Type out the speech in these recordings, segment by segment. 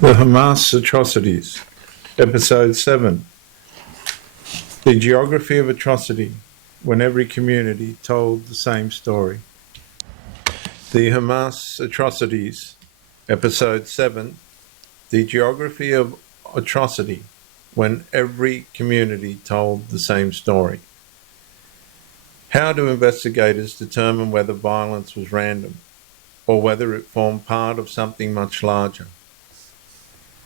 The Hamas Atrocities, Episode 7. The Geography of Atrocity, when every community told the same story. The Hamas Atrocities, Episode 7. The Geography of Atrocity, when every community told the same story. How do investigators determine whether violence was random, or whether it formed part of something much larger?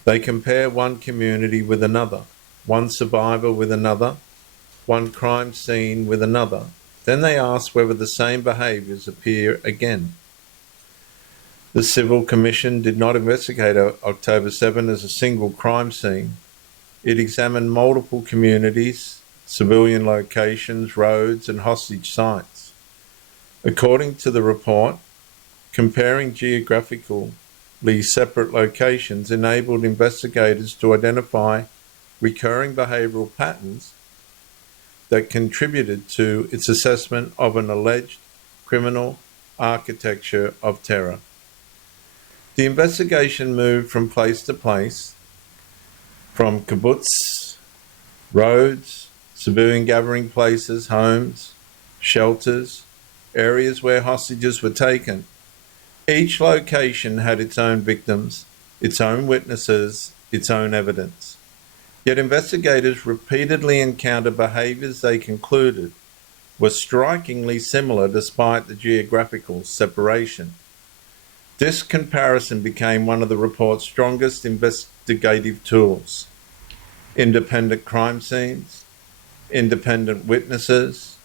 They compare one community with another, one survivor with another, one crime scene with another. Then they ask whether the same behaviours appear again. The Civil Commission did not investigate October 7 as a single crime scene. It examined multiple communities, civilian locations, roads, and hostage sites. According to the report, comparing geographically separate locations enabled investigators to identify recurring behavioural patterns that contributed to its assessment of an alleged criminal architecture of terror. The investigation moved from place to place, from kibbutz, roads, civilian gathering places, homes, shelters, areas where hostages were taken. Each location had its own victims, its own witnesses, its own evidence. Yet investigators repeatedly encountered behaviours they concluded were strikingly similar despite the geographical separation. This comparison became one of the report's strongest investigative tools. Independent crime scenes, independent witnesses,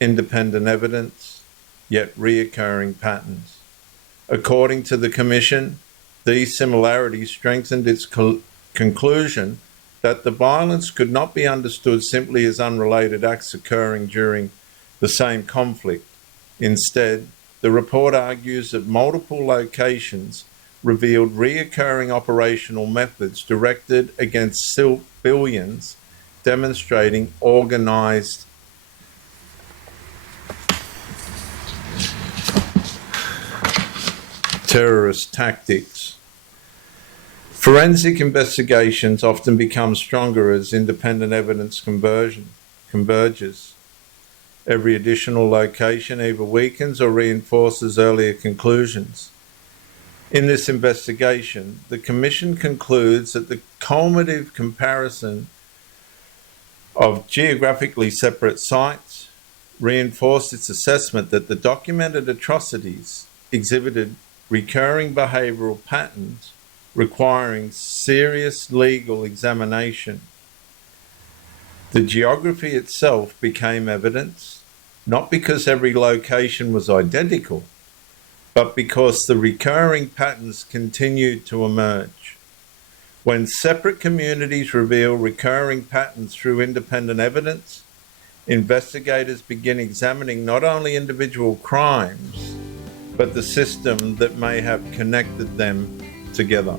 independent evidence, yet reoccurring patterns. According to the Commission, these similarities strengthened its conclusion that the violence could not be understood simply as unrelated acts occurring during the same conflict. Instead, the report argues that multiple locations revealed reoccurring operational methods directed against civilians, demonstrating organised terrorist tactics. Forensic investigations often become stronger as independent evidence converges. Every additional location either weakens or reinforces earlier conclusions. In this investigation, the Commission concludes that the cumulative comparison of geographically separate sites reinforced its assessment that the documented atrocities exhibited recurring behavioural patterns requiring serious legal examination. The geography itself became evidence, not because every location was identical, but because the recurring patterns continued to emerge. When separate communities reveal recurring patterns through independent evidence, investigators begin examining not only individual crimes, but the system that may have connected them together.